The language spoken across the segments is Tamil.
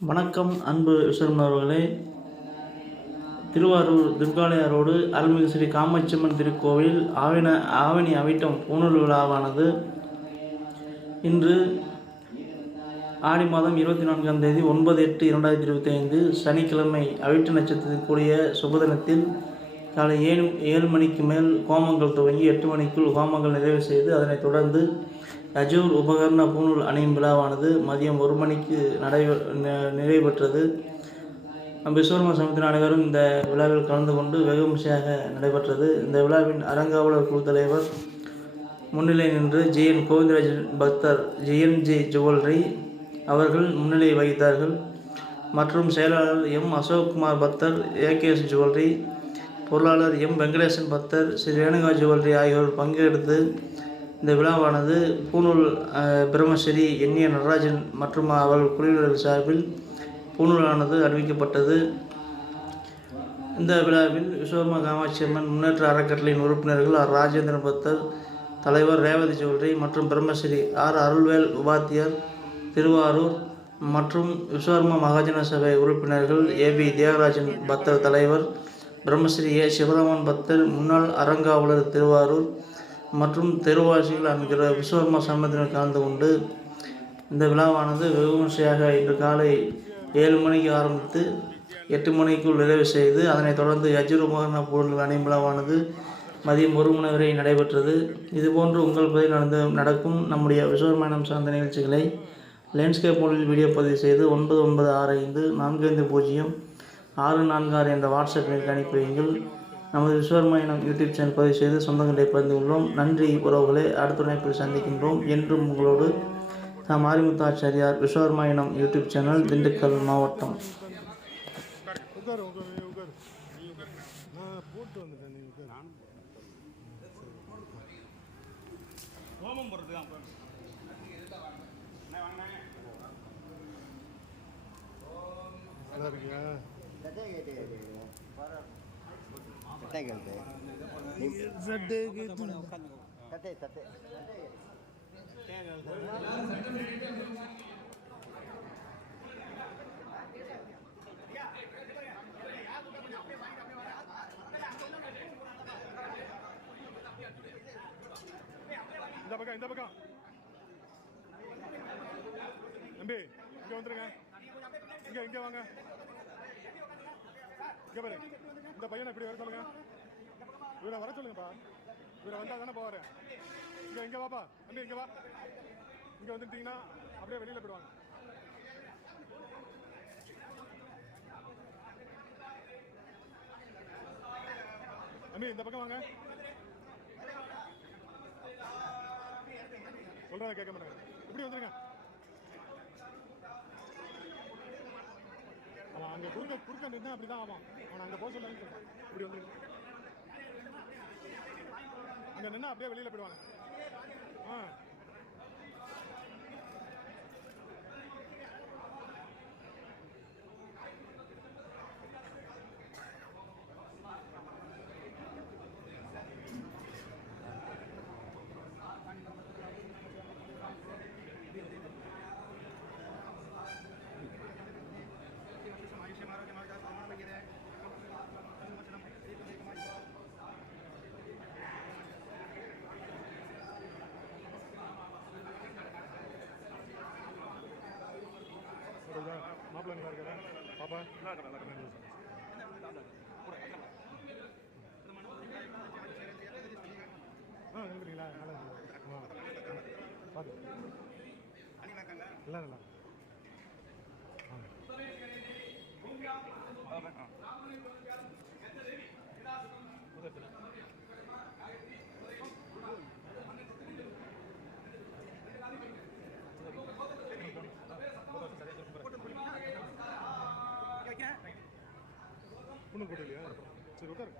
வணக்கம் அன்பு விஸ்வரமணர்களே திருவாரூர் துர்காலயாரோடு அருள்மிகு ஸ்ரீ காமாட்சியம்மன் திருக்கோவில் ஆவின ஆவணி அவிட்டம் பூணூல் விழாவானது இன்று ஆடி மாதம் இருபத்தி நான்காம் தேதி ஒன்பது எட்டு இரண்டாயிரத்தி இருபத்தி ஐந்து சனிக்கிழமை அவிட்ட நட்சத்திரத்திற்குரிய சுபதினத்தில் காலை ஏழு ஏழு மணிக்கு மேல் ஹோமங்கள் துவங்கி எட்டு மணிக்குள் ஹோமங்கள் நிறைவு செய்து அதனைத் தொடர்ந்து அஜூர் உபகரண பூணூல் அணியும் விழாவானது மதியம் ஒரு மணிக்கு நடை நிறைவு பெற்றது. விஸ்வரம சமத்தின் அனைவரும் இந்த விழாவில் கலந்து கொண்டு வெகு நடைபெற்றது. இந்த விழாவின் அறங்காவலர் குழு தலைவர் முன்னிலை நின்று ஜெயன் கோவிந்தராஜன் பக்தர் ஜெயன் ஜுவல்லரி அவர்கள் முன்னிலை வகித்தார்கள். மற்றும் செயலாளர் எம். அசோக்குமார் பக்தர் ஏகேஎஸ் ஜுவல்லரி பொருளாளர் எம். வெங்கடேசன் பக்தர் ஸ்ரீ. ரேணுகா ஜுவல்லரி ஆகியோர் பங்கெடுத்து இந்த விழாவானது பூணூல் அஹ், பிரம்மஸ்ரீ எண்ணிய நடராஜன் மற்றும் அவள் குழுவினர் சார்பில் பூணூலானது அறிவிக்கப்பட்டது. இந்த விழாவில் விஸ்வகர்மா காமாட்சி அம்மன் முன்னேற்ற அறக்கட்டளையின் உறுப்பினர்கள் ஆர். ராஜேந்திரன் பக்தர் தலைவர் ரேவதி சௌத்ரி மற்றும் பிரம்மஸ்ரீ ஆர். அருள்வேல் உபாத்தியர் திருவாரூர் மற்றும் விஸ்வகர்மா மகாஜன சபை உறுப்பினர்கள் ஏபி தியாகராஜன் பக்தர் தலைவர் பிரம்மஸ்ரீ ஏ. சிவராமன் பக்தர் முன்னாள் அறங்காவலர் திருவாரூர் மற்றும் தெருவாசிகள் என்கிற விஸ்வகர்மா சமயத்தினர் கலந்து கொண்டு இந்த விழாவானது வெகு விமர்சையாக இன்று காலை ஏழு மணிக்கு ஆரம்பித்து எட்டு மணிக்குள் நிறைவு செய்து அதனைத் தொடர்ந்து யஜுர்மகன பொருள் அணி விழாவானது மதியம் ஒரு மணி வரை நடைபெற்றது. இதுபோன்று உங்கள் பதில் நடந்து நடக்கும் நம்முடைய விஸ்வகர்மானம் சார்ந்த நிகழ்ச்சிகளை லேண்ட்ஸ்கேப் மொழியில் வீடியோ பதிவு செய்து ஒன்பது ஒன்பது ஆறு ஐந்து நான்கு ஐந்து பூஜ்ஜியம் ஆறு நான்கு ஆறு என்ற வாட்ஸ்அப் எண்ணுக்கு அனுப்பி வையுங்கள். நமது விஸ்வகர்மாயினம் யூடியூப் சேனல் பதிவு செய்து சொந்தங்களை பகிர்ந்து கொள்வோம். நன்றி உறவுகளை அடுத்த இணைப்பில் சந்திக்கின்றோம். என்றும் உங்களோடு தாம் ஆரிமுத்தாச்சாரியார் விஸ்வகர்மாயினம் யூடியூப் சேனல் திண்டுக்கல் மாவட்டம். போட்டு வந்துட்டேன் ஹோமம் போடுறதுக்கு நல்லா இருக்கியா? சட்டை கேட்டு இந்த பக்கம் இந்த பக்கம் தம்பி இங்க வந்துருங்க இங்க இங்க வாங்க இங்க இந்த பையனை இப்படி வர சொல்லுங்க. இவரை வர சொல்லுங்கப்பா. இவரை வந்தா தானே போவாரு. இங்க இங்க வாப்பா. தம்பி இங்க வா. இங்க வந்துட்டீங்கன்னா அப்படியே வெளியில போயிடுவாங்க. தம்பி இந்த பக்கம் வாங்க. சொல்றத கேட்க மாட்டாங்க. இப்படி வந்துருங்க. அங்க குறுக்க குறுக்க நின்று அப்படிதான் ஆகும் அவன் அங்க போக சொல்லு இப்படி வந்து அங்க நின்று அப்படியே வெளியில போயிடுவாங்க. ஆ சொல்லுதா மாப்பிள்ளை நல்லா இருக்காரா பாப்பா ஆ இருக்கிறீங்களா நல்லா இருக்கீங்களா ஆ பார்த்து எல்லாம் நல்லா ஒன்றும் போட்டு இல்லையா? சரி உட்காரு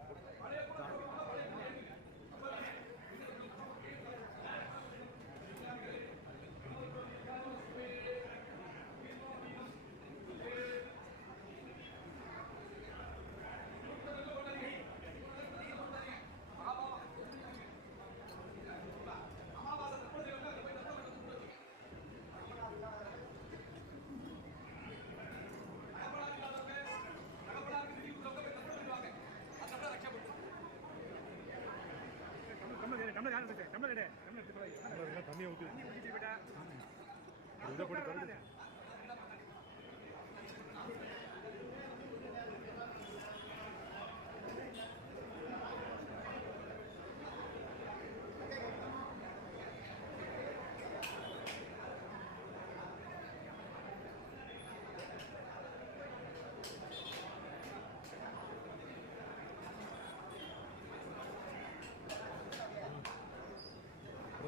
தண்ணியை ஊற்றி இதை போட்டு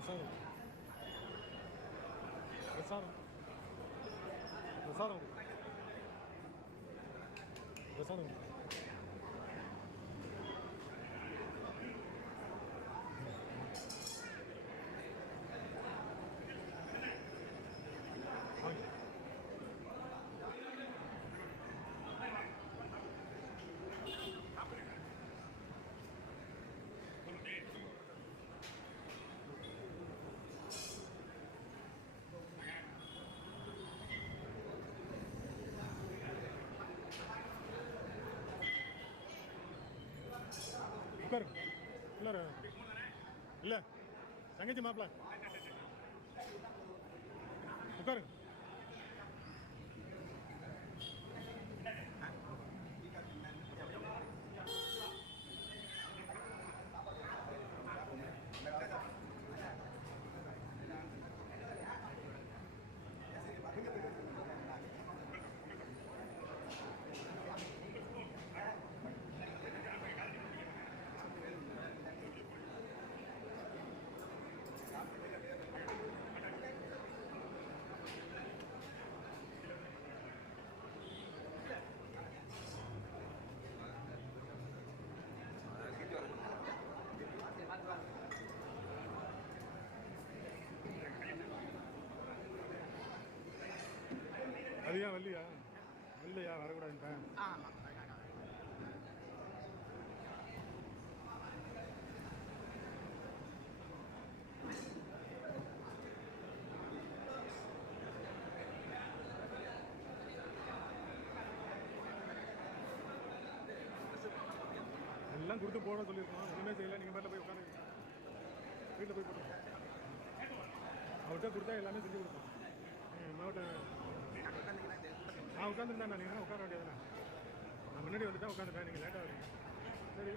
괜찮아. 괜찮아. 괜찮아 괜찮아 உட்காரு. இல்லை இல்லை. தங்கச்சி மாப்பிள்ள உட்காருங்க அது ஏன் வரலையா வரலையா வரக்கூடாதுன்ட்டேன் எல்லாம் கொடுத்து போட சொல்லியிருக்கோம். ஒன்றுமே செய்யல. நீங்கள் மேலே போய் உட்காந்து வீட்டில் போய் போட்டு அவர்கிட்ட கொடுத்தா எல்லாமே செஞ்சு கொடுப்போம். மாவட்ட நான் உட்காந்துருந்தேன் நான் நீங்கள் உட்கார வேண்டியதுண்ணே நான் முன்னாடி வந்துட்டா உட்காந்துட்டேன் நீங்கள் லேட்டாக வரீங்க. சரி.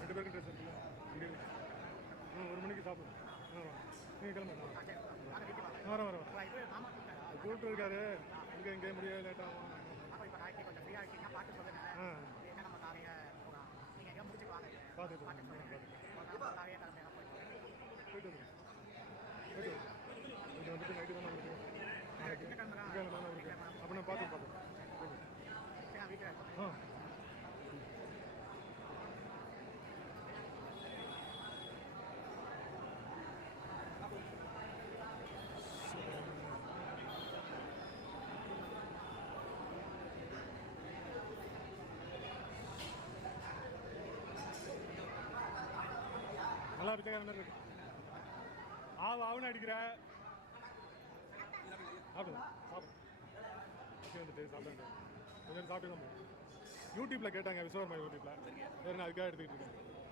ரெண்டு பேருக்கும் ட்ரெஸ் இருக்குல்ல ஒரு மணிக்கு சாப்பிடுவோம். ஆ நீங்கள் கிளம்புங்க வரேன் வரேன் கூப்பிட்டு இருக்காரு. இங்கே இங்கே முடியாது லேட்டாகும் பார்த்துட்டு போயிட்டு வந்துட்டு நைட்டு தானே இருக்கு நாளைக்கு திங்கக்கிழமை ஆ. நல்லா இருக்கு. ஆவு ஆவுன்னு அடிக்கிற. சாப்பிடு விஷயம் ஓகே வந்துட்டு சாப்பிடுங்க கொஞ்சம் சாப்பிட்டு தான் போகும் யூடியூப்பில் கேட்டாங்க விஸ்வகர்மா யூடியூப்பில் சரி நான் அதுக்காக எடுத்துக்கிட்டு இருக்கேன்.